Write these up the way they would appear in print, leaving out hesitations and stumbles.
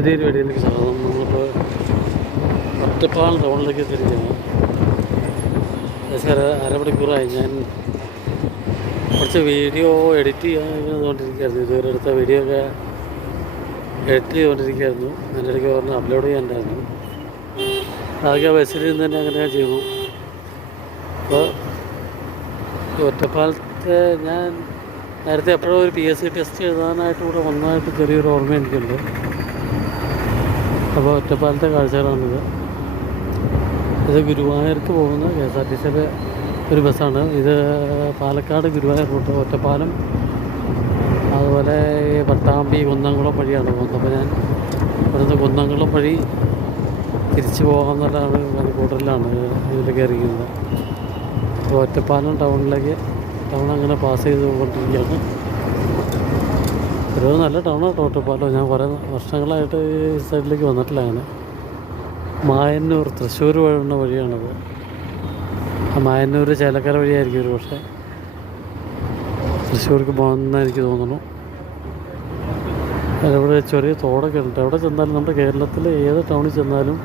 പുതിയൊരു വീഡിയോയിലേക്ക് സ്വാഗതം. നമ്മളിപ്പോൾ ഒറ്റപ്പാലം ടൗണിലേക്ക് തിരിഞ്ഞാണ്. ഏകദേശം അരമണിക്കൂറായി ഞാൻ കുറച്ച് വീഡിയോ എഡിറ്റ് ചെയ്തുകൊണ്ടിരിക്കുകയായിരുന്നു. ഇതുവരെ എടുത്ത വീഡിയോ ഒക്കെ എഡിറ്റ് ചെയ്തുകൊണ്ടിരിക്കുകയായിരുന്നു. എൻ്റെ ഇടയ്ക്ക് പറഞ്ഞ് അപ്ലോഡ് ചെയ്യാനുണ്ടായിരുന്നു. അതൊക്കെ ബസ്സിൽ നിന്ന് തന്നെ അങ്ങനെ ചെയ്തു. അപ്പോൾ ഒറ്റപ്പാലത്തെ ഞാൻ നേരത്തെ എപ്പോഴും ഒരു PSC ടെസ്റ്റ് എഴുതാനായിട്ട് കൂടെ വന്നതായിട്ട് ചെറിയൊരു ഓർമ്മ എനിക്കുണ്ട്. അപ്പോൾ ഒറ്റപ്പാലത്തെ കാഴ്ചകളാണിത്. ഇത് ഗുരുവായൂർക്ക് പോകുന്ന KSRTCയുടെ ഒരു ബസ്സാണ്. ഇത് പാലക്കാട് ഗുരുവായൂർ റൂട്ട്, ഒറ്റപ്പാലം അതുപോലെ പട്ടാമ്പി കുന്നംകുളം വഴിയാണ് പോകുന്നത്. അപ്പോൾ ഞാൻ ഇവിടുന്ന് കുന്നംകുളം വഴി തിരിച്ചു പോകാമെന്നുള്ളതാണ് കണക്കൂട്ടലിലാണ് ഇതിലേക്ക് ഇറങ്ങിയത്. അപ്പോൾ ഒറ്റപ്പാലം ടൗണിലേക്ക് ടൗൺ അങ്ങനെ പാസ് ചെയ്ത് പോയിക്കൊണ്ടിരിക്കുകയാണ്. ഒരു നല്ല ടൗണാണ് ഒറ്റപ്പാലം. ഞാൻ കുറേ വർഷങ്ങളായിട്ട് ഈ സൈഡിലേക്ക് വന്നിട്ടില്ല. അങ്ങനെ മായന്നൂർ തൃശ്ശൂർ വഴുന്ന വഴിയാണത്. മായന്നൂർ ചേലക്കര വഴിയായിരിക്കും ഒരു പക്ഷേ തൃശ്ശൂർക്ക് പോകുന്നതെന്ന് എനിക്ക് തോന്നുന്നു. അതിവിടെ ചെറിയ തോടൊക്കെ ഉണ്ട്. എവിടെ ചെന്നാലും നമ്മുടെ കേരളത്തിൽ ഏത് ടൗണിൽ ചെന്നാലും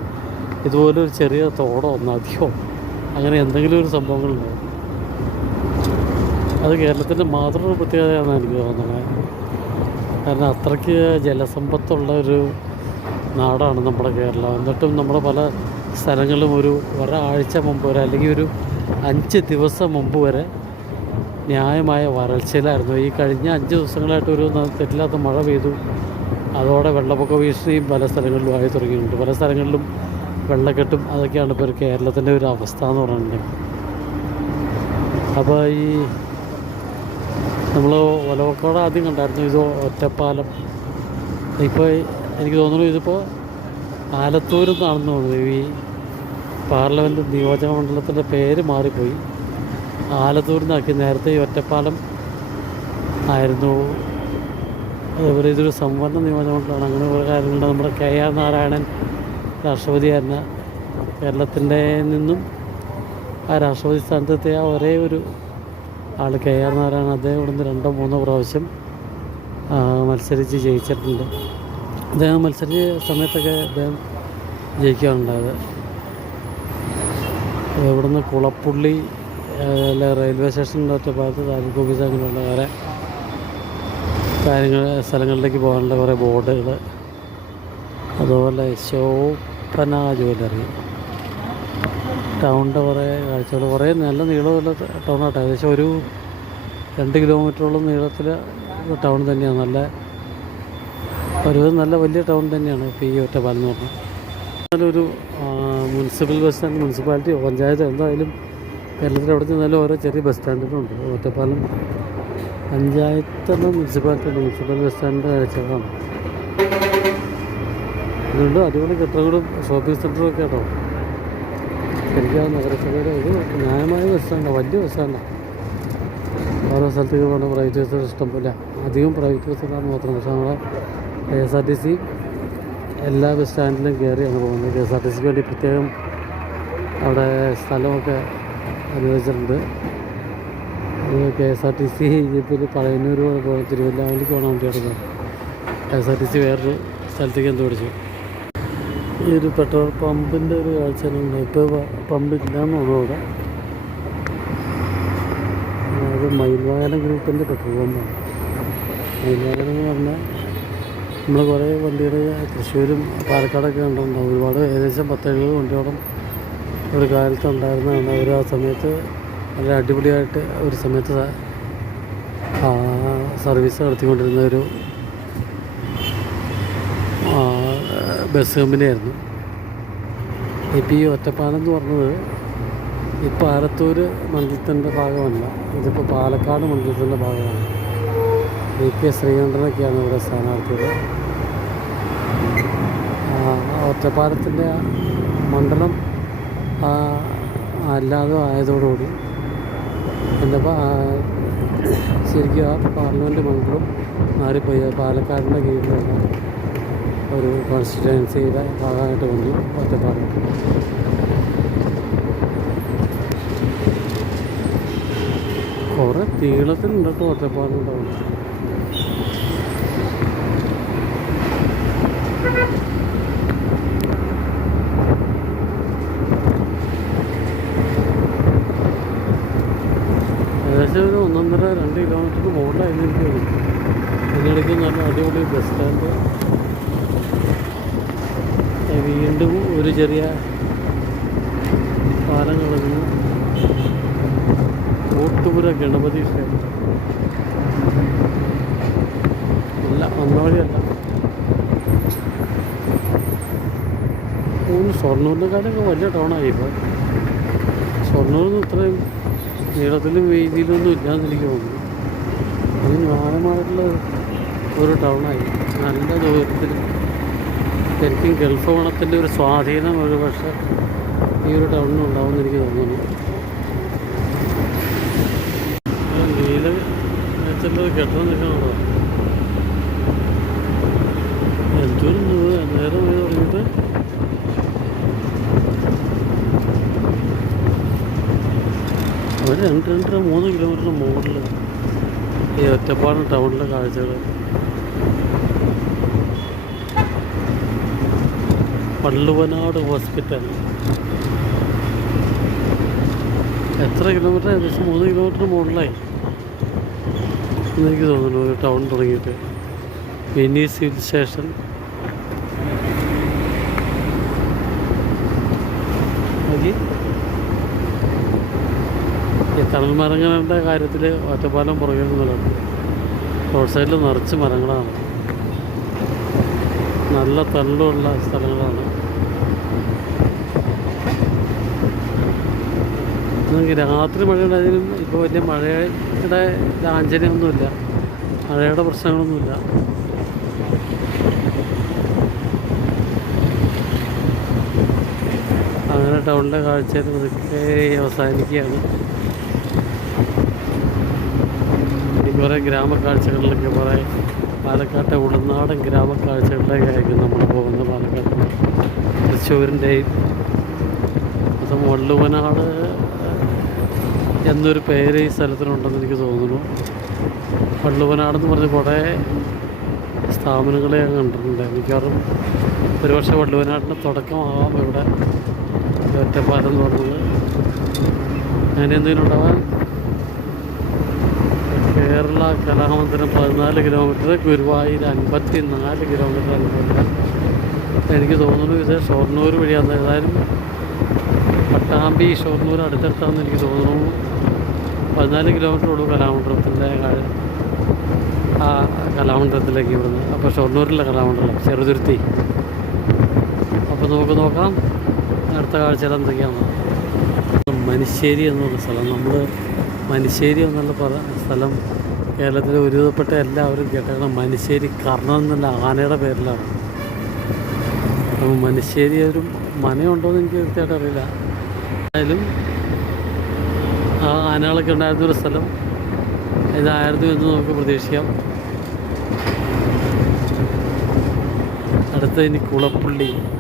ഇതുപോലെ ഒരു ചെറിയ തോടോ നദിയോ അങ്ങനെ എന്തെങ്കിലും ഒരു സംഭവങ്ങളുണ്ടാവും. അത് കേരളത്തിൻ്റെ മാത്രം ഒരു പ്രത്യേകതയാണെന്ന് എനിക്ക് തോന്നുന്നത്. കാരണം അത്രയ്ക്ക് ജലസമ്പത്തുള്ള ഒരു നാടാണ് നമ്മുടെ കേരളം. എന്നിട്ടും നമ്മുടെ പല സ്ഥലങ്ങളിലും ഒരാഴ്ച മുമ്പ് വരെ അല്ലെങ്കിൽ ഒരു 5 ദിവസം മുമ്പ് വരെ ന്യായമായ വരൾച്ചയിലായിരുന്നു. ഈ കഴിഞ്ഞ 5 ദിവസങ്ങളായിട്ട് ഒരു തെറ്റില്ലാത്ത മഴ പെയ്തു. അതോടെ വെള്ളപ്പൊക്ക ഭീഷണിയും പല സ്ഥലങ്ങളിലും ആയി തുടങ്ങിയിട്ടുണ്ട്. പല സ്ഥലങ്ങളിലും വെള്ളക്കെട്ടും അതൊക്കെയാണ് ഇപ്പോൾ കേരളത്തിൻ്റെ ഒരു അവസ്ഥ എന്ന് പറഞ്ഞിട്ടുണ്ടെങ്കിൽ. അപ്പോൾ ഈ നമ്മൾ ഒലവക്കോട് ആദ്യം കണ്ടായിരുന്നു. ഇത് ഒറ്റപ്പാലം. ഇപ്പോൾ എനിക്ക് തോന്നുന്നു ഇതിപ്പോൾ ആലത്തൂരിൽ നിന്നാണെന്ന് തോന്നുന്നു. ഈ പാർലമെൻറ്റ് നിയോജക മണ്ഡലത്തിൻ്റെ പേര് മാറിപ്പോയി, ആലത്തൂരിൽ നിന്നാക്കി. നേരത്തെ ഈ ഒറ്റപ്പാലം ആയിരുന്നു. അതേപോലെ ഇതൊരു സംവരണ നിയോജകമണ്ഡലമാണ്. അങ്ങനെ കുറേ കാര്യങ്ങളുണ്ട്. നമ്മുടെ KR നാരായണൻ രാഷ്ട്രപതിയായിരുന്ന കേരളത്തിൻ്റെ നിന്നും ആ രാഷ്ട്രപതി സ്ഥാനത്തെത്തിയ ഒരേ ഒരു ആൾ KR നാരായണൻ. അദ്ദേഹം ഇവിടുന്ന് 2-3 പ്രാവശ്യം മത്സരിച്ച് ജയിച്ചിട്ടുണ്ട്. അദ്ദേഹം മത്സരിച്ച സമയത്തൊക്കെ അദ്ദേഹം ജയിക്കാറുണ്ടായത്. ഇവിടുന്ന് കുളപ്പുള്ളി റെയിൽവേ സ്റ്റേഷനിൽ ഒറ്റപ്പാലത്ത് താലൂക്ക് ഓഫീസ് അങ്ങനെയുള്ള വേറെ സ്ഥലങ്ങളിലേക്ക് പോകാനുള്ള കുറേ ബോർഡുകൾ, അതുപോലെ ശോഭന ജ്വല്ലറി, ടൗണിൻ്റെ കുറേ കാഴ്ചകൾ, കുറേ നല്ല നീളമുള്ള ടൗണാട്ടോ. ഏകദേശം ഒരു 2 കിലോമീറ്ററോളം നീളത്തിൽ ടൗൺ തന്നെയാണ്. നല്ല വലിയ ടൗൺ തന്നെയാണ് ഇപ്പോൾ ഈ ഒറ്റപ്പാലം എന്ന് പറഞ്ഞാൽ. നല്ലൊരു മുനിസിപ്പൽ ബസ് സ്റ്റാൻഡ്, മുനിസിപ്പാലിറ്റിയോ പഞ്ചായത്തോ എന്തായാലും കേരളത്തിൽ എവിടെ ചെന്നാലും ഓരോ ചെറിയ ബസ് സ്റ്റാൻഡുകളുണ്ട്. ഒറ്റപ്പാലം പഞ്ചായത്തെന്ന മുനിസിപ്പൽ ബസ് സ്റ്റാൻഡിൻ്റെ കാഴ്ചകളാണ്. അതുകൊണ്ട് അടിപൊളി കെട്ടിടങ്ങളും ഷോപ്പിംഗ് സെൻ്ററും ഒക്കെ കേട്ടോ. ശരിക്കും ആ നഗരസഭയുടെ ഒരു ന്യായമായ ബസ് സ്റ്റാൻഡാണ്, വലിയ ബസ് സ്റ്റാൻഡാണ്. ഓരോ സ്ഥലത്തേക്ക് പോകുന്ന പ്രൈവറ്റ് ബസ്സുകൾ ഇഷ്ടം പോലെ, അധികം പ്രൈവറ്റ് ബസ്സുകളാണ് മാത്രം. പക്ഷേ നമ്മുടെ KSRTC എല്ലാ ബസ് സ്റ്റാൻഡിലും കയറിയാണ് പോകുന്നത്. KSRTCക്ക് വേണ്ടി പ്രത്യേകം അവിടെ സ്ഥലമൊക്കെ അനുവദിച്ചിട്ടുണ്ട്. KSRTC ഇപ്പോൾ പഴയന്നൂർ തിരുവല്ലാവിലേക്ക് പോകണം വണ്ടിയാണ്. KSRTC വേറൊരു സ്ഥലത്തേക്ക് പിടിച്ചു. ഈ ഒരു പെട്രോൾ പമ്പിൻ്റെ ഒരു കാഴ്ചകളുണ്ട്. ഇപ്പോൾ പമ്പില്ലാന്ന് തോന്നുന്നു അവിടെ. അത് മയിൽവാഹനം ഗ്രൂപ്പിൻ്റെ പെട്രോൾ പമ്പാണ്. മയിൽവാഹനം എന്ന് പറഞ്ഞാൽ നമ്മൾ കുറേ വണ്ടികൾ തൃശ്ശൂരും പാലക്കാടൊക്കെ കണ്ടിട്ടുണ്ടാവും. ഒരുപാട് ഏകദേശം 10-70 വണ്ടിയോളം ഒരു കാലത്ത് ഉണ്ടായിരുന്നതാണ്. അവർ ആ സമയത്ത് വളരെ അടിപൊളിയായിട്ട് ഒരു സമയത്ത് സർവീസ് നടത്തിക്കൊണ്ടിരുന്ന ഒരു ബസ് കമ്പനിയായിരുന്നു. ഇപ്പോൾ ഈ ഒറ്റപ്പാലം എന്ന് പറഞ്ഞത് ഇപ്പോൾ ആലത്തൂർ മണ്ഡലത്തിൻ്റെ ഭാഗമല്ല, ഇതിപ്പോൾ പാലക്കാട് മണ്ഡലത്തിൻ്റെ ഭാഗമാണ്. VK ശ്രീകണ്ഠനൊക്കെയാണ് ഇവിടെ സ്ഥാനാർത്ഥികൾ. ഒറ്റപ്പാലത്തിൻ്റെ മണ്ഡലം അല്ലാതെ ആയതോടുകൂടി എൻ്റെ ശരിക്കും ആ പാർലമെൻറ്റ് മണ്ഡലം മാറിപ്പോയി. പാലക്കാടിൻ്റെ കീഴിലുള്ള ഒരു കോൺസ്റ്റിറ്റ്യുവൻസിയുടെ ഭാഗമായിട്ട് വന്നു ഒറ്റപ്പാലം. കുറേ നീളത്തിലുണ്ട് കേട്ടോ ഒറ്റപ്പാലം ടൗൺ. ഏകദേശം ഒരു 1.5-2 കിലോമീറ്ററിന് മുകളിലായിരുന്നു എനിക്ക് തോന്നുന്നു. ഇതിനിടയ്ക്ക് നല്ല അടിപൊളി ബസ് സ്റ്റാൻഡ്, വീണ്ടും ഒരു ചെറിയ പാലം കിടക്കുന്നു, കോട്ടുപുര ഗണപതി ക്ഷേത്രം. അല്ല, വന്ന വഴിയല്ല. ഷൊർണൂരിനെക്കാളൊക്കെ വലിയ ടൗണായി ഇപ്പോൾ. ഷൊർണൂരിൽ ഇത്രയും നീളത്തിലും വീതിയിലൊന്നും ഇല്ലയെന്ന് എനിക്ക് തോന്നുന്നു. അത് ന്യായമായിട്ടുള്ള ഒരു ടൗണായി, നല്ല ദൂരത്തിൽ. ശരിക്കും ഗൾഫ് ഓണത്തിൻ്റെ ഒരു സ്വാധീനം ഒരു പക്ഷേ ഈ ഒരു ടൗണിനുണ്ടാവുമെന്ന് എനിക്ക് തോന്നുന്നു. നീല വെച്ചുള്ളൊരു കെട്ടിടം നിൽക്കണോ, എന്തൊരു നേരം പോയി തുടങ്ങിയിട്ട് ഒരു 2-2.5-3 കിലോമീറ്ററിന് മുകളിൽ ഈ ഒറ്റപ്പാലം ടൗണിലെ കാഴ്ചകൾ. പള്ളുവനാട് ഹോസ്പിറ്റൽ എത്ര കിലോമീറ്റർ? ഏകദേശം 3 കിലോമീറ്റർ മുകളിലായി എന്നെനിക്ക് തോന്നുന്നു ഒരു ടൗൺ തുടങ്ങിയിട്ട്. മിനി സിവിൽ സ്റ്റേഷൻ, ഈ തണൽ മരങ്ങളുടെ കാര്യത്തിൽ ഒറ്റപ്പാലം പുറകെ നിന്നുള്ളത്. റോഡ് സൈഡിൽ നിറച്ച് മരങ്ങളാണ്, നല്ല തണലുള്ള സ്ഥലങ്ങളാണ്. രാത്രി മഴ ഉണ്ടായാലും ഇപ്പോൾ വലിയ മഴയുടെ ലാഞ്ചനയൊന്നുമില്ല, മഴയുടെ പ്രശ്നങ്ങളൊന്നുമില്ല. അങ്ങനെ ടൗണിലെ കാഴ്ചയിൽ ഇതൊക്കെ അവസാനിക്കുകയാണ്. ഈ കുറേ ഗ്രാമക്കാഴ്ചകളിലൊക്കെ കുറേ പാലക്കാട്ടെ ഉൾനാടൻ ഗ്രാമക്കാഴ്ചകളിലേക്ക് ആയിരിക്കും നമ്മൾ പോകുന്നത്. പാലക്കാട് തൃശ്ശൂരിൻ്റെയും അത് വള്ളുവനാട് എന്നൊരു പേര് ഈ സ്ഥലത്തിനുണ്ടെന്ന് എനിക്ക് തോന്നുന്നു. വള്ളുവനാടെന്ന് പറഞ്ഞ് കുറേ സ്ഥാപനങ്ങളെ ഞാൻ കണ്ടിട്ടുണ്ട്. മിക്കവാറും ഒരുപക്ഷെ വള്ളുവനാടിൻ്റെ തുടക്കമാവാം ഇവിടെ ഒറ്റപ്പാലം എന്ന് പറഞ്ഞത്. അങ്ങനെ എന്തെങ്കിലും ഉണ്ടാവാൻ. കേരള കലാമന്ദിരം 14 കിലോമീറ്റർ, ഗുരുവായൂർ 54 കിലോമീറ്റർ അനുഭവം. എനിക്ക് തോന്നുന്നു ഇത് ഷൊർണൂർ വഴിയാണ്. ഏതായാലും പട്ടാമ്പി ഷൊർണൂർ അടുത്തടുത്താണെന്ന് എനിക്ക് തോന്നുന്നു. 14 കിലോമീറ്റർ ഉള്ളൂ കലാമണ്ഡലത്തിൻ്റെ ആ കലാമണ്ഡലത്തിലേക്ക് ഇവിടുന്ന്. അപ്പോൾ ഷൊർണൂരിലെ കലാമണ്ഡലം ചെറുതുരുത്തി. അപ്പോൾ നമുക്ക് നോക്കാം അടുത്ത കാഴ്ചയിൽ എന്തൊക്കെയാണ്. മനുശ്ശേരി എന്നുള്ള സ്ഥലം, നമ്മൾ മനുശ്ശേരി എന്നുള്ള സ്ഥലം കേരളത്തിലെ ഒരുവിധപ്പെട്ട എല്ലാവരും കേട്ടതാണ്. മനുശ്ശേരി കർണൻ എന്നുള്ള ആനയുടെ പേരിലാണ്. അപ്പോൾ മനുശ്ശേരി ഒരു മനയുണ്ടോയെന്ന് എനിക്ക് കൃത്യമായിട്ട് അറിയില്ല. എന്തായാലും ആ ആനകളൊക്കെ ഉണ്ടായിരുന്നൊരു സ്ഥലം ഇതായിരുന്നു എന്ന് നമുക്ക് പ്രതീക്ഷിക്കാം. അടുത്ത ഇനി കുളപ്പുള്ളി.